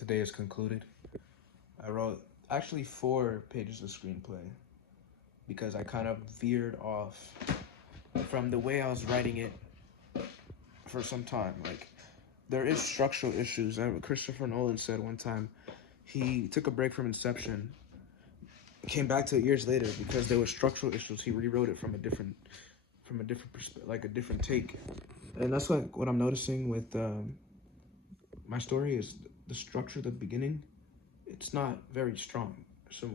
today is concluded. I wrote actually 4 pages of screenplay because I kind of veered off from the way I was writing it for some time. Like, there is structural issues. Christopher Nolan said one time he took a break from Inception, came back to it years later because there were structural issues. He rewrote it from a different perspective, like a different take. And that's what I'm noticing with my story is the structure at the beginning. It's not very strong, so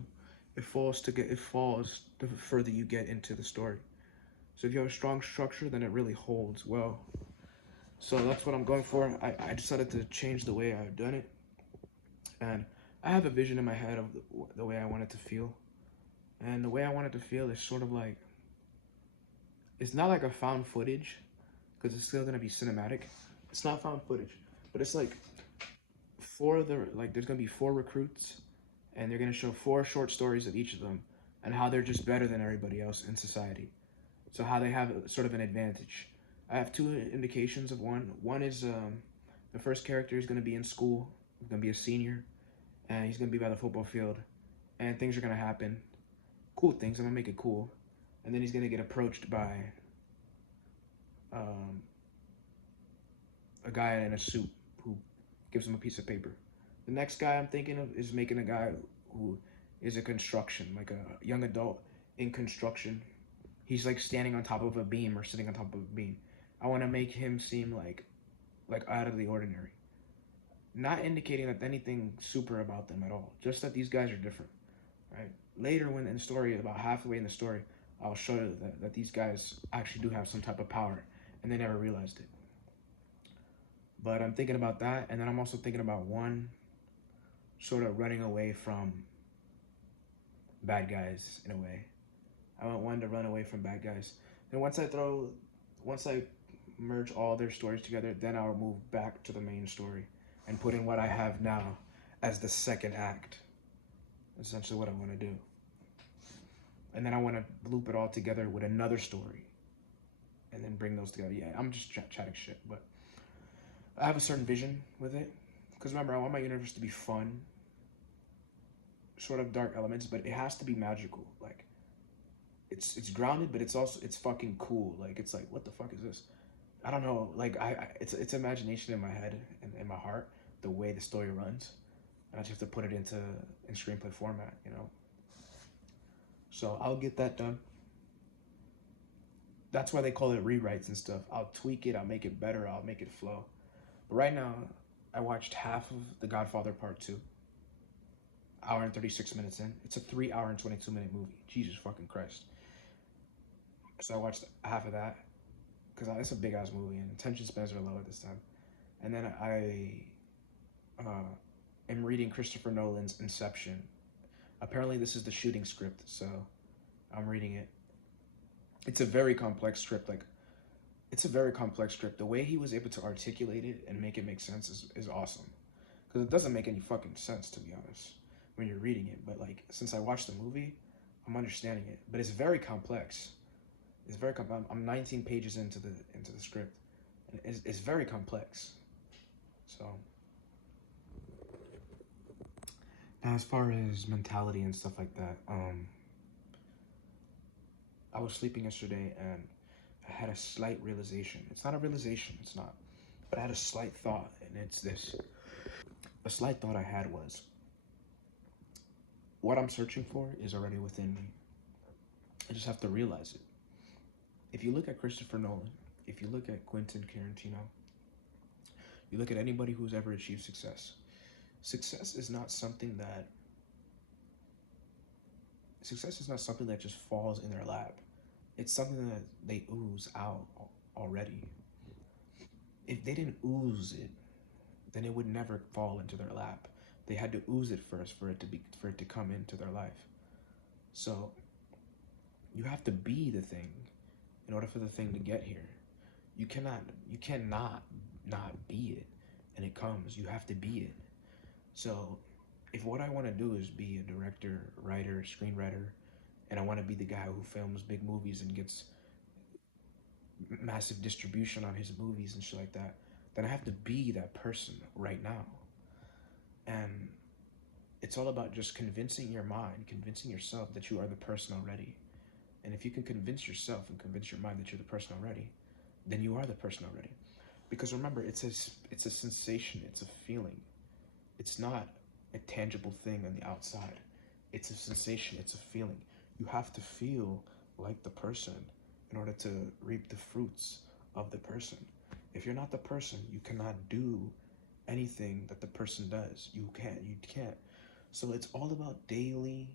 it falls the further you get into the story. So if you have a strong structure, then it really holds well. So that's what I'm going for. I decided to change the way I've done it, and I have a vision in my head of the way I want it to feel. And the way I want it to feel is sort of like, it's not like a found footage, because it's still gonna be cinematic. It's not found footage, but it's like there's gonna be 4 recruits, and they're gonna show 4 short stories of each of them, and how they're just better than everybody else in society. So how they have sort of an advantage. I have 2 indications of one. One is the first character is gonna be in school. He's gonna be a senior, and he's gonna be by the football field, and things are gonna happen. Cool things. I'm gonna make it cool, and then he's gonna get approached by um, a guy in a suit who gives him a piece of paper. The next guy I'm thinking of is making a guy who is a construction, like a young adult in construction. He's like standing on top of a beam or sitting on top of a beam. I want to make him seem like out of the ordinary, not indicating that anything super about them at all. Just that these guys are different, right? Later, when in the story, about halfway in the story, I'll show you that these guys actually do have some type of power, and they never realized it. But I'm thinking about that, and then I'm also thinking about one sort of running away from bad guys in a way. I want one to run away from bad guys. And once I merge all their stories together, then I'll move back to the main story and put in what I have now as the second act. Essentially what I want to do. And then I want to loop it all together with another story and then bring those together. Yeah, I'm just chatting shit, but I have a certain vision with it. Because remember, I want my universe to be fun, sort of dark elements, but it has to be magical. Like, it's grounded, but it's fucking cool. Like, it's like, what the fuck is this? I don't know. Like, it's imagination in my head and in my heart, the way the story runs, and I just have to put it in screenplay format, you know. So I'll get that done. That's why they call it rewrites and stuff. I'll tweak it. I'll make it better. I'll make it flow. But right now, I watched half of The Godfather Part 2. Hour and 36 minutes in. It's a 3 hour and 22 minute movie. Jesus fucking Christ. So I watched half of that because it's a big ass movie and attention spans are low at this time. And then I am reading Christopher Nolan's Inception. Apparently, this is the shooting script, so I'm reading it. It's a very complex script. The way he was able to articulate it and make it make sense is awesome. Because it doesn't make any fucking sense, to be honest, when you're reading it. But like, since I watched the movie, I'm understanding it. But it's very complex. It's very complex. I'm 19 pages into the script, and it's very complex. So now, as far as mentality and stuff like that, I was sleeping yesterday and I had a slight realization. It's not a realization. It's not. But I had a slight thought, and it's this. A slight thought I had was, what I'm searching for is already within me. I just have to realize it. If you look at Christopher Nolan, if you look at Quentin Tarantino, you look at anybody who's ever achieved success, success is not something that just falls in their lap. It's something that they ooze out already. If they didn't ooze it, then it would never fall into their lap. They had to ooze it first for it to come into their life. So you have to be the thing in order for the thing to get here. You cannot not be it, and it comes. You have to be it. So if what I want to do is be a director, writer, screenwriter, and I want to be the guy who films big movies and gets massive distribution on his movies and shit like that, then I have to be that person right now. And it's all about just convincing your mind, convincing yourself that you are the person already. And if you can convince yourself and convince your mind that you're the person already, then you are the person already. Because remember, it's a sensation, it's a feeling. It's not a tangible thing on the outside. It's a sensation, it's a feeling. You have to feel like the person in order to reap the fruits of the person. If you're not the person, you cannot do anything that the person does. You can't. So it's all about daily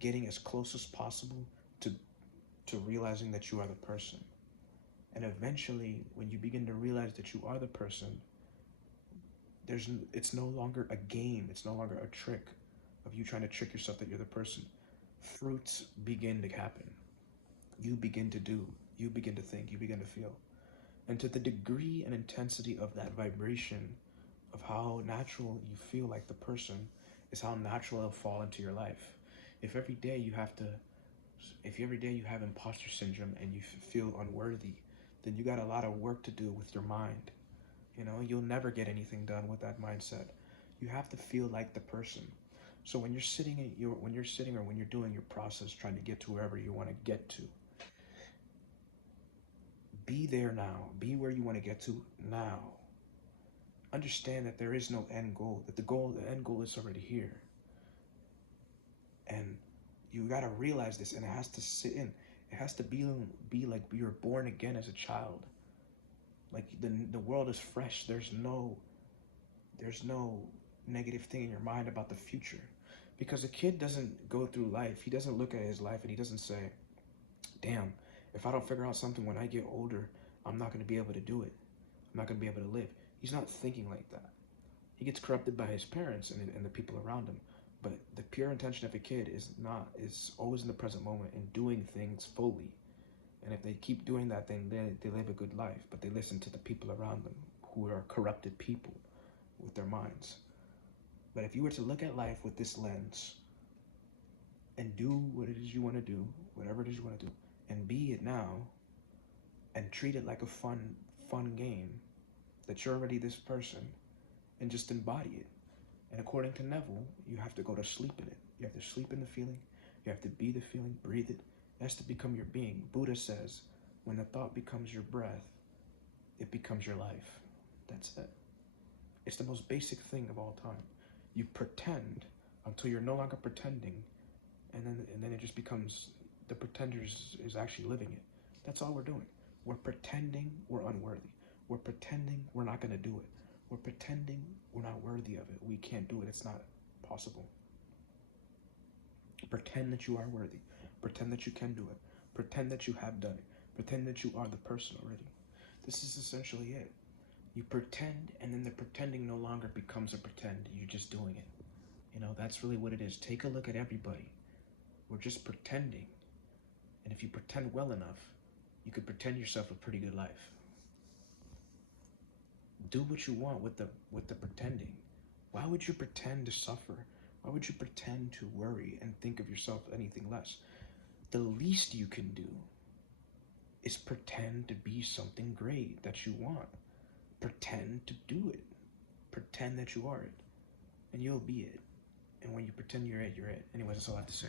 getting as close as possible to realizing that you are the person. And eventually, when you begin to realize that you are the person, it's no longer a game. It's no longer a trick of you trying to trick yourself that you're the person. Fruits begin to happen. You begin to do. You begin to think. You begin to feel. And to the degree and intensity of that vibration, of how natural you feel like the person, is how natural it'll fall into your life. If every day you have to, if every day you have imposter syndrome and you feel unworthy, then you got a lot of work to do with your mind. You'll never get anything done with that mindset. You have to feel like the person. So when you're sitting or when you're doing your process trying to get to wherever you want to get to, be there now. Be where you want to get to now. Understand that there is no end goal, that the end goal is already here. And you got to realize this, and it has to sit in. It has to be like you're born again as a child. Like the world is fresh. There's no negative thing in your mind about the future. Because a kid doesn't go through life. He doesn't look at his life and he doesn't say, damn, if I don't figure out something when I get older, I'm not going to be able to do it. I'm not going to be able to live. He's not thinking like that. He gets corrupted by his parents and the people around him. But the pure intention of a kid is always in the present moment and doing things fully. And if they keep doing that, then they live a good life. But they listen to the people around them who are corrupted people with their minds. But if you were to look at life with this lens and do what it is you want to do, whatever it is you want to do, and be it now, and treat it like a fun game, that you're already this person, and just embody it. And according to Neville, you have to go to sleep in it. You have to sleep in the feeling. You have to be the feeling, breathe it. It has to become your being. Buddha says, when the thought becomes your breath, it becomes your life. That's it. It's the most basic thing of all time. You pretend until you're no longer pretending, and then it just becomes the pretender is actually living it. That's all we're doing. We're pretending we're unworthy. We're pretending we're not going to do it. We're pretending we're not worthy of it. We can't do it. It's not possible. Pretend that you are worthy. Pretend that you can do it. Pretend that you have done it. Pretend that you are the person already. This is essentially it. You pretend, and then the pretending no longer becomes a pretend. You're just doing it. That's really what it is. Take a look at everybody. We're just pretending. And if you pretend well enough, you could pretend yourself a pretty good life. Do what you want with the pretending. Why would you pretend to suffer? Why would you pretend to worry and think of yourself anything less? The least you can do is pretend to be something great that you want. Pretend to do it. Pretend that you are it. And you'll be it. And when you pretend you're it, you're it. Anyways, that's all I have to say.